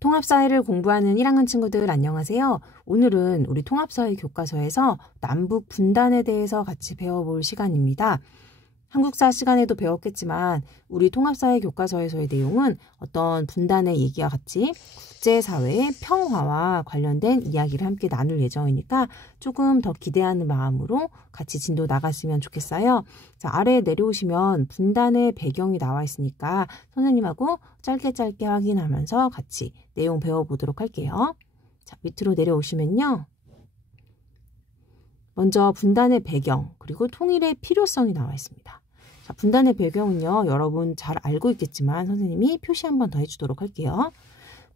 통합사회를 공부하는 1학년 친구들 안녕하세요. 오늘은 우리 통합사회 교과서에서 남북 분단에 대해서 같이 배워볼 시간입니다. 한국사 시간에도 배웠겠지만 우리 통합사회 교과서에서의 내용은 어떤 분단의 얘기와 같이 국제사회의 평화와 관련된 이야기를 함께 나눌 예정이니까 조금 더 기대하는 마음으로 같이 진도 나갔으면 좋겠어요. 자, 아래에 내려오시면 분단의 배경이 나와 있으니까 선생님하고 짧게 확인하면서 같이 내용 배워보도록 할게요. 자, 밑으로 내려오시면요. 먼저 분단의 배경 그리고 통일의 필요성이 나와 있습니다. 자, 분단의 배경은요. 여러분 잘 알고 있겠지만 선생님이 표시 한번 더 해주도록 할게요.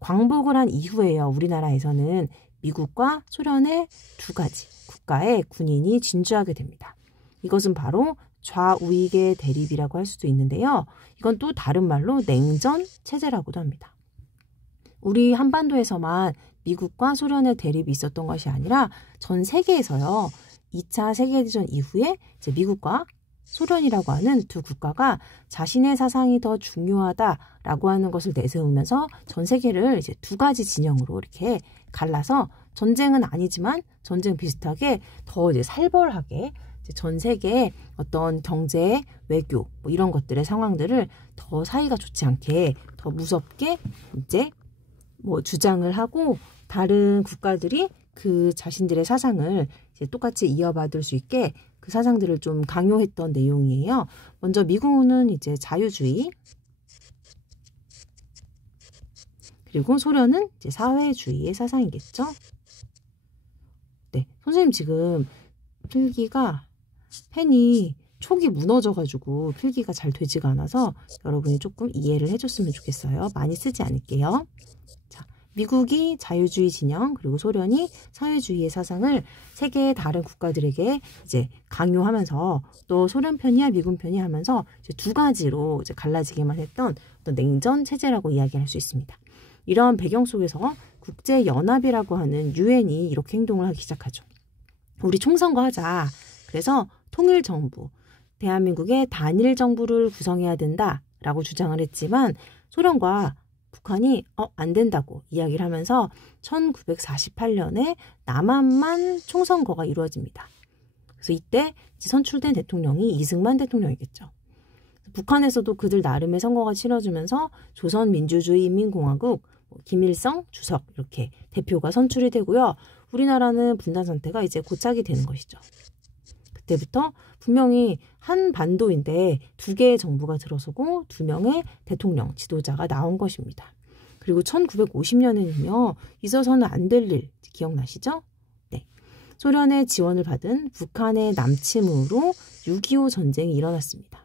광복을 한 이후에요. 우리나라에서는 미국과 소련의 두 가지 국가의 군인이 진주하게 됩니다. 이것은 바로 좌우익의 대립이라고 할 수도 있는데요. 이건 또 다른 말로 냉전 체제라고도 합니다. 우리 한반도에서만 미국과 소련의 대립이 있었던 것이 아니라 전 세계에서요. 2차 세계대전 이후에 이제 미국과 소련이라고 하는 두 국가가 자신의 사상이 더 중요하다라고 하는 것을 내세우면서 전 세계를 이제 두 가지 진영으로 이렇게 갈라서 전쟁은 아니지만 전쟁 비슷하게 더 이제 살벌하게 이제 전 세계의 어떤 경제, 외교 뭐 이런 것들의 상황들을 더 사이가 좋지 않게 더 무섭게 이제 뭐 주장을 하고 다른 국가들이 그 자신들의 사상을 이제 똑같이 이어받을 수 있게 그 사상들을 좀 강요했던 내용이에요. 먼저 미국은 이제 자유주의, 그리고 소련은 이제 사회주의의 사상이겠죠. 네, 선생님 지금 필기가 펜이 촉이 무너져가지고 필기가 잘 되지가 않아서 여러분이 조금 이해를 해줬으면 좋겠어요. 많이 쓰지 않을게요. 자, 미국이 자유주의 진영 그리고 소련이 사회주의의 사상을 세계의 다른 국가들에게 이제 강요하면서 또 소련 편이야 미국 편이 하면서 이제 두 가지로 이제 갈라지게만 했던 어떤 냉전 체제라고 이야기할 수 있습니다. 이런 배경 속에서 국제연합이라고 하는 유엔이 이렇게 행동을 하기 시작하죠. 우리 총선거 하자. 그래서 통일정부, 대한민국의 단일정부를 구성해야 된다라고 주장을 했지만 소련과 북한이 안 된다고 이야기를 하면서 1948년에 남한만 총선거가 이루어집니다. 그래서 이때 선출된 대통령이 이승만 대통령이겠죠. 북한에서도 그들 나름의 선거가 치러지면서 조선민주주의인민공화국 김일성 주석 이렇게 대표가 선출이 되고요. 우리나라는 분단 상태가 이제 고착이 되는 것이죠. 그때부터 분명히 한 반도인데 두 개의 정부가 들어서고 두 명의 대통령, 지도자가 나온 것입니다. 그리고 1950년에는요. 있어서는 안 될 일 기억나시죠? 네. 소련의 지원을 받은 북한의 남침으로 6.25 전쟁이 일어났습니다.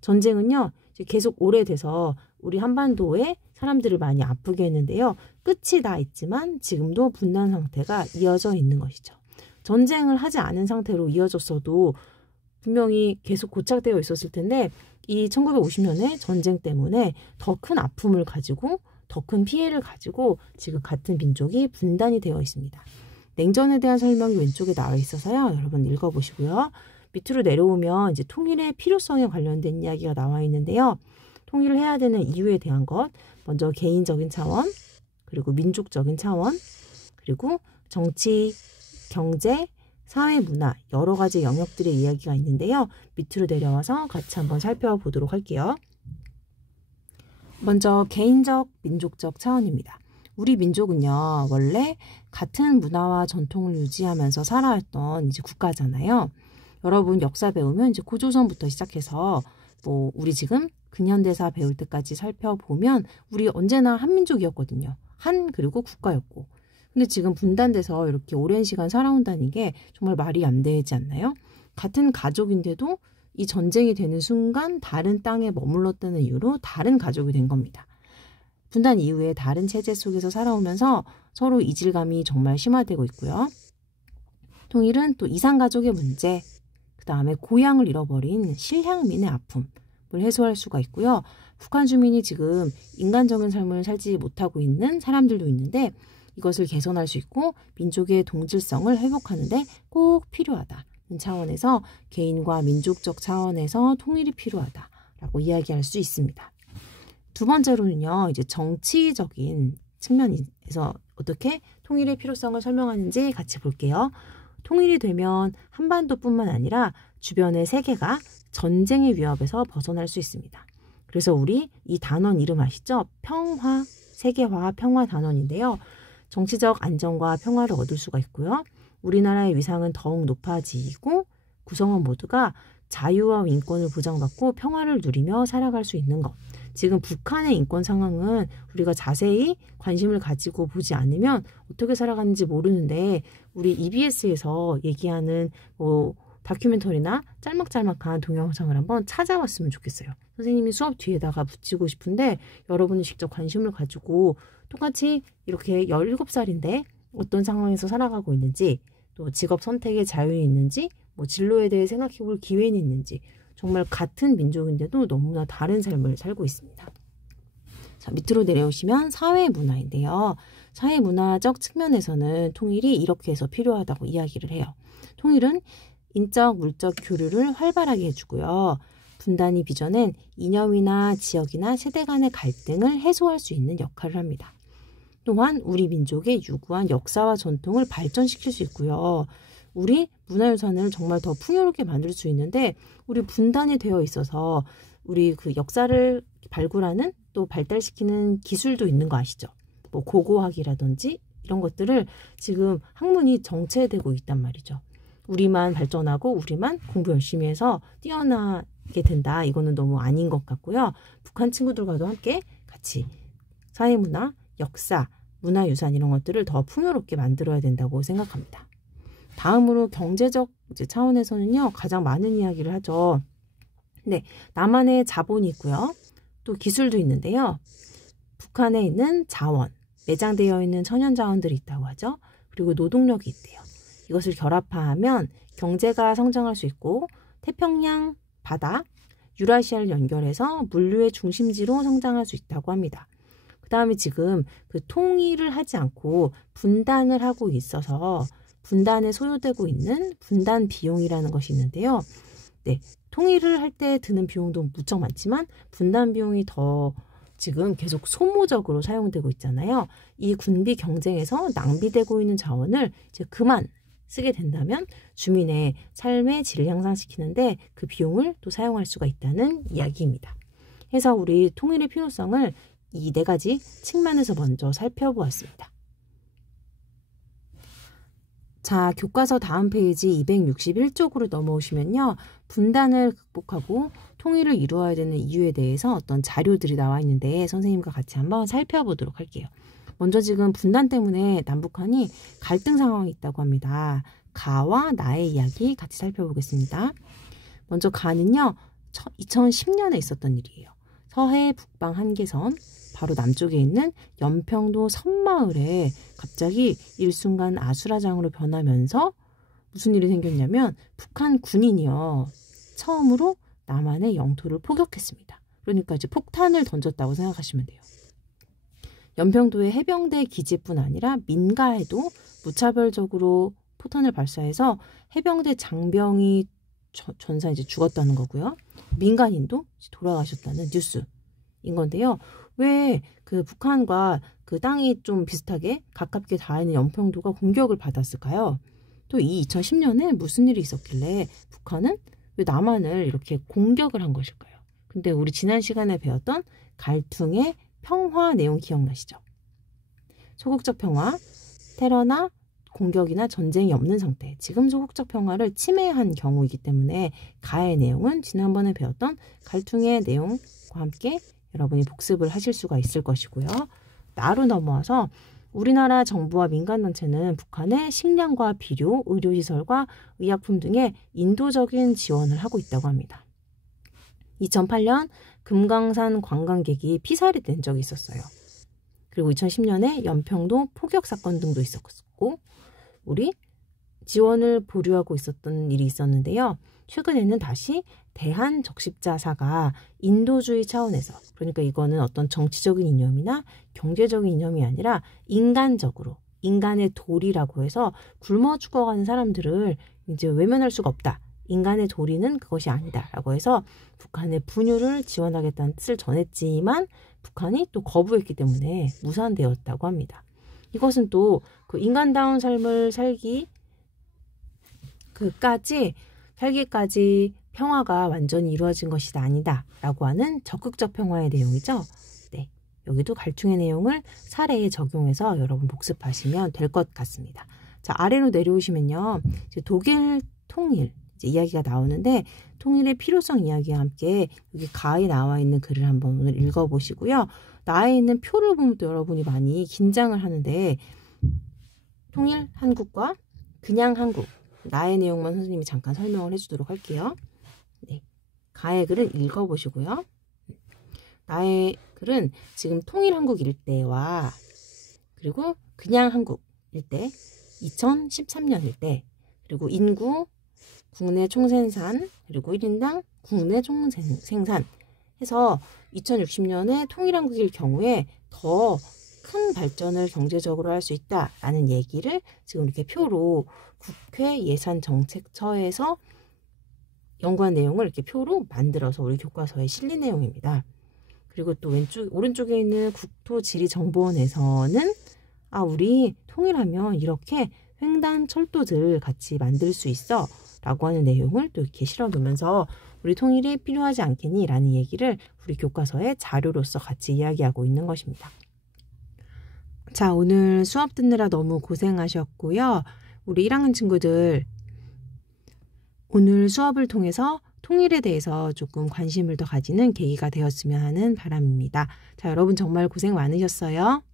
전쟁은요. 계속 오래돼서 우리 한반도에 사람들을 많이 아프게 했는데요. 끝이 나 있지만 지금도 분단 상태가 이어져 있는 것이죠. 전쟁을 하지 않은 상태로 이어졌어도 분명히 계속 고착되어 있었을 텐데 이 1950년에 전쟁 때문에 더 큰 아픔을 가지고 더 큰 피해를 가지고 지금 같은 민족이 분단이 되어 있습니다. 냉전에 대한 설명이 왼쪽에 나와 있어서요. 여러분 읽어보시고요. 밑으로 내려오면 이제 통일의 필요성에 관련된 이야기가 나와 있는데요. 통일을 해야 되는 이유에 대한 것, 먼저 개인적인 차원, 그리고 민족적인 차원, 그리고 정치, 경제, 사회, 문화 여러 가지 영역들의 이야기가 있는데요. 밑으로 내려와서 같이 한번 살펴보도록 할게요. 먼저 개인적, 민족적 차원입니다. 우리 민족은요. 원래 같은 문화와 전통을 유지하면서 살아왔던 이제 국가잖아요. 여러분 역사 배우면 이제 고조선부터 시작해서 뭐 우리 지금 근현대사 배울 때까지 살펴보면 우리 언제나 한민족이었거든요. 그리고 국가였고. 근데 지금 분단돼서 이렇게 오랜 시간 살아온다는 게 정말 말이 안 되지 않나요? 같은 가족인데도 이 전쟁이 되는 순간 다른 땅에 머물렀다는 이유로 다른 가족이 된 겁니다. 분단 이후에 다른 체제 속에서 살아오면서 서로 이질감이 정말 심화되고 있고요. 통일은 또 이산가족의 문제, 그 다음에 고향을 잃어버린 실향민의 아픔을 해소할 수가 있고요. 북한 주민이 지금 인간적인 삶을 살지 못하고 있는 사람들도 있는데 이것을 개선할 수 있고 민족의 동질성을 회복하는 데 꼭 필요하다는 차원에서 개인과 민족적 차원에서 통일이 필요하다라고 이야기할 수 있습니다. 두 번째로는요. 이제 정치적인 측면에서 어떻게 통일의 필요성을 설명하는지 같이 볼게요. 통일이 되면 한반도뿐만 아니라 주변의 세계가 전쟁의 위협에서 벗어날 수 있습니다. 그래서 우리 이 단원 이름 아시죠? 평화, 세계화 평화 단원인데요. 정치적 안정과 평화를 얻을 수가 있고요. 우리나라의 위상은 더욱 높아지고 구성원 모두가 자유와 인권을 보장받고 평화를 누리며 살아갈 수 있는 것. 지금 북한의 인권 상황은 우리가 자세히 관심을 가지고 보지 않으면 어떻게 살아가는지 모르는데 우리 EBS에서 얘기하는 다큐멘터리나 짤막짤막한 동영상을 한번 찾아봤으면 좋겠어요. 선생님이 수업 뒤에다가 붙이고 싶은데 여러분이 직접 관심을 가지고 똑같이 이렇게 17살인데 어떤 상황에서 살아가고 있는지 또 직업 선택의 자유는 있는지 뭐 진로에 대해 생각해 볼 기회는 있는지 정말 같은 민족인데도 너무나 다른 삶을 살고 있습니다. 자, 밑으로 내려오시면 사회문화인데요. 사회문화적 측면에서는 통일이 이렇게 해서 필요하다고 이야기를 해요. 통일은 인적, 물적 교류를 활발하게 해주고요. 분단이 빚어낸 이념이나 지역이나 세대 간의 갈등을 해소할 수 있는 역할을 합니다. 또한 우리 민족의 유구한 역사와 전통을 발전시킬 수 있고요. 우리 문화유산을 정말 더 풍요롭게 만들 수 있는데 우리 분단이 되어 있어서 우리 그 역사를 발굴하는 또 발달시키는 기술도 있는 거 아시죠? 뭐 고고학이라든지 이런 것들을 지금 학문이 정체되고 있단 말이죠. 우리만 발전하고 우리만 공부 열심히 해서 뛰어나게 된다. 이거는 너무 아닌 것 같고요. 북한 친구들과도 함께 같이 사회문화, 역사, 문화유산 이런 것들을 더 풍요롭게 만들어야 된다고 생각합니다. 다음으로 경제적 차원에서는요. 가장 많은 이야기를 하죠. 네, 남한의 자본이 있고요. 또 기술도 있는데요. 북한에 있는 자원, 매장되어 있는 천연자원들이 있다고 하죠. 그리고 노동력이 있대요. 이것을 결합하면 경제가 성장할 수 있고 태평양 바다, 유라시아를 연결해서 물류의 중심지로 성장할 수 있다고 합니다. 그 다음에 지금 그 통일을 하지 않고 분단을 하고 있어서 분단에 소요되고 있는 분단 비용이라는 것이 있는데요. 네, 통일을 할 때 드는 비용도 무척 많지만 분단 비용이 더 지금 계속 소모적으로 사용되고 있잖아요. 이 군비 경쟁에서 낭비되고 있는 자원을 이제 그만 쓰게 된다면 주민의 삶의 질을 향상시키는데 그 비용을 또 사용할 수가 있다는 이야기입니다. 해서 우리 통일의 필요성을 이 4가지 측면에서 먼저 살펴보았습니다. 자, 교과서 다음 페이지 261쪽으로 넘어오시면요. 분단을 극복하고 통일을 이루어야 되는 이유에 대해서 어떤 자료들이 나와 있는데 선생님과 같이 한번 살펴보도록 할게요. 먼저 지금 분단 때문에 남북한이 갈등 상황이 있다고 합니다. 가와 나의 이야기 같이 살펴보겠습니다. 먼저 가는요. 2010년에 있었던 일이에요. 서해 북방 한계선 바로 남쪽에 있는 연평도 섬마을에 갑자기 일순간 아수라장으로 변하면서 무슨 일이 생겼냐면 북한 군인이요. 처음으로 남한의 영토를 포격했습니다. 그러니까 이제 폭탄을 던졌다고 생각하시면 돼요. 연평도의 해병대 기지뿐 아니라 민가에도 무차별적으로 포탄을 발사해서 해병대 장병이 전사 이제 죽었다는 거고요. 민간인도 돌아가셨다는 뉴스인 건데요. 왜 그 북한과 그 땅이 좀 비슷하게 가깝게 닿아 있는 연평도가 공격을 받았을까요? 또 이 2010년에 무슨 일이 있었길래 북한은 왜 남한을 이렇게 공격을 한 것일까요? 근데 우리 지난 시간에 배웠던 갈퉁의 평화 내용 기억나시죠? 소극적 평화, 테러나 공격이나 전쟁이 없는 상태, 지금 소극적 평화를 침해한 경우이기 때문에 가의 내용은 지난번에 배웠던 갈퉁의 내용과 함께 여러분이 복습을 하실 수가 있을 것이고요. 나로 넘어와서 우리나라 정부와 민간단체는 북한에 식량과 비료, 의료시설과 의약품 등의 인도적인 지원을 하고 있다고 합니다. 2008년 금강산 관광객이 피살이 된 적이 있었어요. 그리고 2010년에 연평도 포격 사건 등도 있었고 우리 지원을 보류하고 있었던 일이 있었는데요. 최근에는 다시 대한적십자사가 인도주의 차원에서, 그러니까 이거는 어떤 정치적인 이념이나 경제적인 이념이 아니라 인간적으로, 인간의 도리라고 해서 굶어 죽어가는 사람들을 이제 외면할 수가 없다. 인간의 도리는 그것이 아니다 라고 해서 북한의 분유를 지원하겠다는 뜻을 전했지만 북한이 또 거부했기 때문에 무산되었다고 합니다. 이것은 또 그 인간다운 삶을 살기까지 평화가 완전히 이루어진 것이 아니다 라고 하는 적극적 평화의 내용이죠. 네, 여기도 갈충의 내용을 사례에 적용해서 여러분 복습하시면 될 것 같습니다. 자, 아래로 내려오시면요, 이제 독일 통일 이제 이야기가 나오는데 통일의 필요성 이야기와 함께 여기 가에 나와 있는 글을 한번 오늘 읽어보시고요. 나에 있는 표를 보면 또 여러분이 많이 긴장을 하는데 통일 한국과 그냥 한국 나의 내용만 선생님이 잠깐 설명을 해주도록 할게요. 네, 가의 글을 읽어보시고요. 나의 글은 지금 통일 한국 일대와 그리고 그냥 한국 일대 2013년 일대 그리고 인구 국내 총생산 그리고 1인당 국내 총생산 해서 2060년에 통일한국일 경우에 더 큰 발전을 경제적으로 할 수 있다라는 얘기를 지금 이렇게 표로 국회 예산정책처에서 연구한 내용을 이렇게 표로 만들어서 우리 교과서에 실린 내용입니다. 그리고 또 오른쪽에 있는 국토지리정보원에서는 우리 통일하면 이렇게 횡단 철도들 같이 만들 수 있어 라고 하는 내용을 또 이렇게 실어두면서 우리 통일이 필요하지 않겠니? 라는 얘기를 우리 교과서의 자료로서 같이 이야기하고 있는 것입니다. 자, 오늘 수업 듣느라 너무 고생하셨고요. 우리 1학년 친구들 오늘 수업을 통해서 통일에 대해서 조금 관심을 더 가지는 계기가 되었으면 하는 바람입니다. 자, 여러분 정말 고생 많으셨어요.